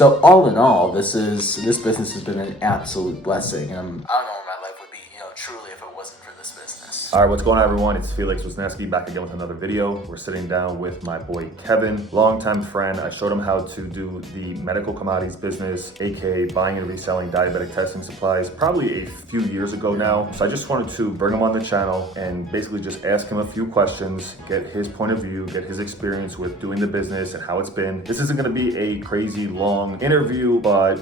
So all in all, this business has been an absolute blessing. I don't know where my life would be, truly if it wasn't for this business. All right, what's going on, everyone? It's Felix Wisniewski back again with another video. We're sitting down with my boy Kevin, longtime friend. I showed him how to do the medical commodities business, aka buying and reselling diabetic testing supplies, probably a few years ago now. So I just wanted to bring him on the channel and basically just ask him a few questions, get his point of view, get his experience with doing the business and how it's been. This isn't going to be a crazy long interview, but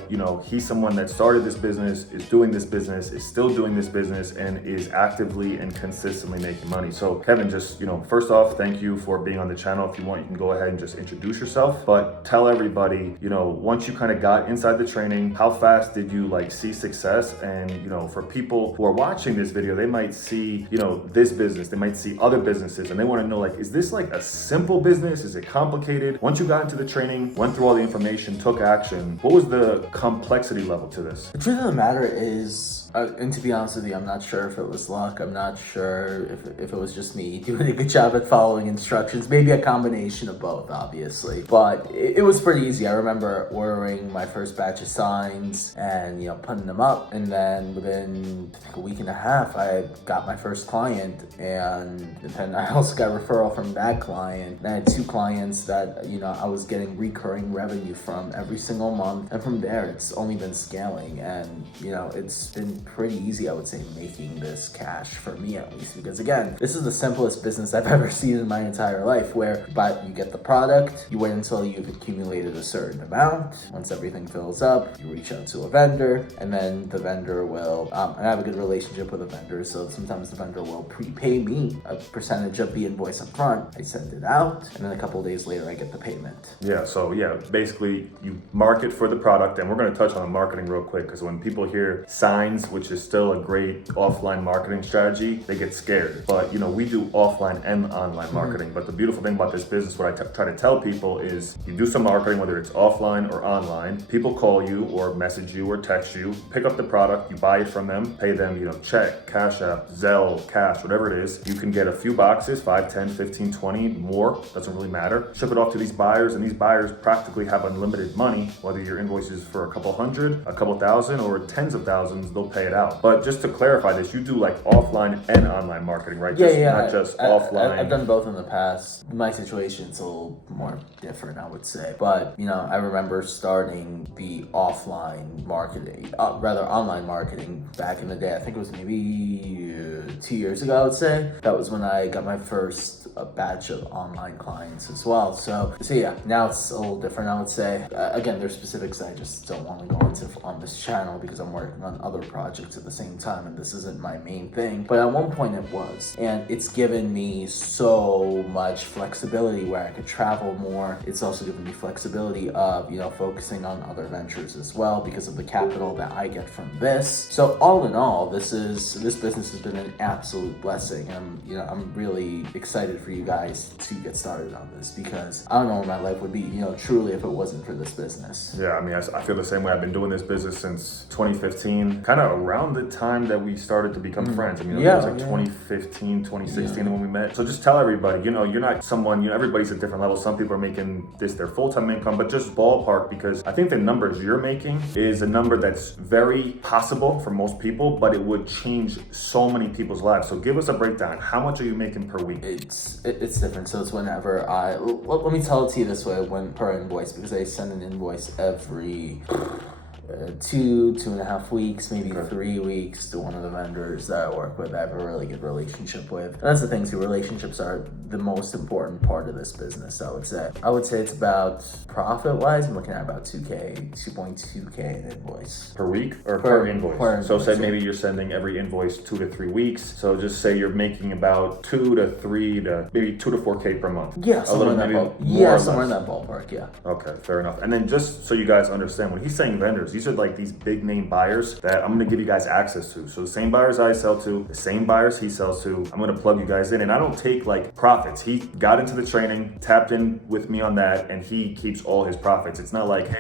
he's someone that started this business, is doing this business, is still doing this business, and is actively and consistently making money. So Kevin, just first off, thank you for being on the channel. If you want, you can go ahead and just introduce yourself, but tell everybody, once you kind of got inside the training, how fast did you see success? And for people who are watching this video, they might see this business, they might see other businesses, and they want to know, is this a simple business? Is it complicated? Once you got into the training, went through all the information, took action, what was the complexity level to this? The truth of the matter is, and to be honest with you, I'm not sure if it was luck. I'm not sure if it was just me doing a good job at following instructions. Maybe a combination of both, obviously. But it was pretty easy. I remember ordering my first batch of signs and putting them up, and then within I think a week and a half, I got my first client, and then I also got a referral from that client. And I had two clients that I was getting recurring revenue from every single month, and from there it's only been scaling, and it's been pretty easy, I would say, making this cash for me at least, because again, this is the simplest business I've ever seen in my entire life, where you get the product, you wait until you've accumulated a certain amount. Once everything fills up, you reach out to a vendor, and then the vendor will, I have a good relationship with a vendor, so sometimes the vendor will prepay me a percentage of the invoice up front. I send it out, and then a couple of days later I get the payment. So basically you market for the product, and we're going to touch on marketing real quick, because when people hear signs, which is still a great offline marketing strategy, they get scared. But we do offline and online marketing. But the beautiful thing about this business, what I try to tell people is, you do some marketing, whether it's offline or online. People call you or message you or text you, pick up the product, you buy it from them, pay them, check, Cash App, Zelle, cash, whatever it is. You can get a few boxes, 5, 10, 15, 20, more, doesn't really matter. Ship it off to these buyers, and these buyers practically have unlimited money, whether your invoice is for a couple hundred, a couple thousand, or tens of thousands, they'll pay it out. But just to clarify this, you do offline and online marketing, right? Not just offline. I've done both in the past. My situation's a little more different, I would say. But, I remember starting the offline marketing, online marketing back in the day. I think it was maybe 2 years ago, I would say. That was when I got my first batch of online clients as well. So yeah, now it's a little different, I would say. Again, there's specifics I just don't want to go into on this channel, because I'm working on other projects at the same time, and this isn't my main thing. But at one point it was, and it's given me so much flexibility where I could travel more. It's also given me flexibility of focusing on other ventures as well, because of the capital that I get from this. So all in all, this business has been an absolute blessing. I'm really excited for you guys to get started on this, because I don't know where my life would be, truly if it wasn't for this business. Yeah, I feel the same way. I've been doing this business since 2015, kind of around the time that we started to become friends. It was 2015, 2016 when we met. So just tell everybody, you're not someone, everybody's at different levels. Some people are making this their full-time income, but just ballpark, because I think the numbers you're making is a number that's very possible for most people, but it would change so many people's lives. So give us a breakdown. How much are you making per week? It's different. So it's whenever let me tell it to you this way, when per invoice, because I send an invoice every 2.5 weeks, maybe 3 weeks, to one of the vendors that I work with. I have a really good relationship with. And that's the thing, too. Relationships are the most important part of this business, I would say. I would say it's about, profit-wise, I'm looking at about 2.2K an invoice. Per week or per invoice? Per invoice. So say maybe you're sending every invoice 2 to 3 weeks. So just say you're making about 2 to 3 to maybe 2 to 4K per month. Yeah, somewhere in that ballpark. Yeah, somewhere in that ballpark, yeah. Okay, fair enough. And then just so you guys understand, when he's saying vendors, these are these big name buyers that I'm going to give you guys access to. So the same buyers I sell to, the same buyers he sells to, I'm going to plug you guys in. And I don't take profits. He got into the training, tapped in with me on that, and he keeps all his profits. It's not like, hey,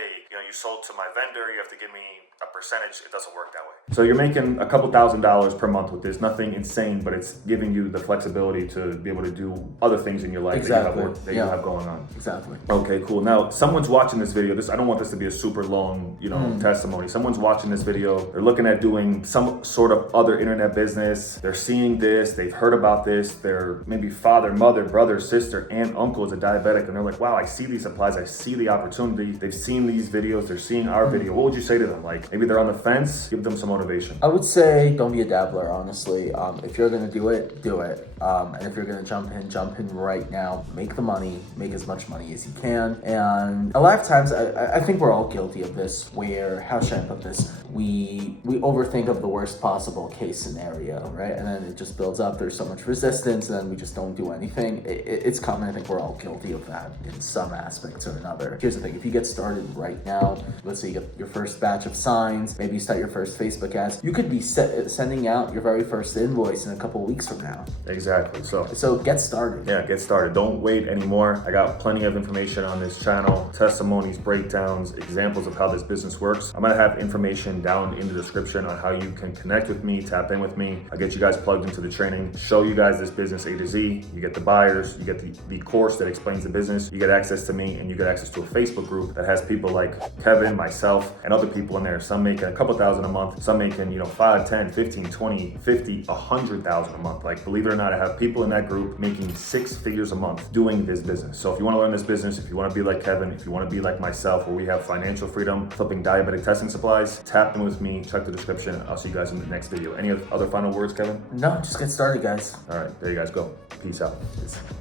you sold to my vendor, you have to give me a percentage. It doesn't work that way. So you're making a couple $1,000s per month with this. Nothing insane, but it's giving you the flexibility to be able to do other things in your life Exactly. that you have going on. Exactly. Okay, cool. Now, someone's watching this video. I don't want this to be a super long, testimony. Someone's watching this video. They're looking at doing some sort of other internet business. They're seeing this. They've heard about this. Their maybe father, mother, brother, sister, aunt, uncle is a diabetic, and they're like, wow, I see these supplies. I see the opportunity. They've seen these videos. They're seeing our video. What would you say to them? Like, maybe they're on the fence. Give them some motivation. I would say don't be a dabbler, honestly. If you're gonna do it, do it. And if you're gonna jump in right now. Make the money, make as much money as you can. And a lot of times, I think we're all guilty of this, where, how should I put this? We overthink of the worst possible case scenario, right? And then it just builds up. There's so much resistance, and then we just don't do anything. It's common. I think we're all guilty of that in some aspects or another. Here's the thing. If you get started right now, let's say you get your first batch of signs, maybe you start your first Facebook ads, you could be sending out your very first invoice in a couple of weeks from now. Exactly. So get started. Yeah, get started. Don't wait anymore. I got plenty of information on this channel, testimonies, breakdowns, examples of how this business works. I'm gonna have information down in the description on how you can connect with me, tap in with me. I'll get you guys plugged into the training, show you guys this business A to Z. You get the buyers, you get the course that explains the business, you get access to me, and you get access to a Facebook group that has people like Kevin, myself, and other people in there. Some making a couple thousand a month, some making, 5, 10, 15, 20, 50, 100,000 a month. Like, believe it or not, I have people in that group making 6 figures a month doing this business. So if you want to learn this business, if you want to be like Kevin, if you want to be like myself, where we have financial freedom, flipping diabetic testing supplies, tap in with me, check the description. I'll see you guys in the next video. Any other final words, Kevin? No, just get started, guys. All right, there you guys go. Peace out.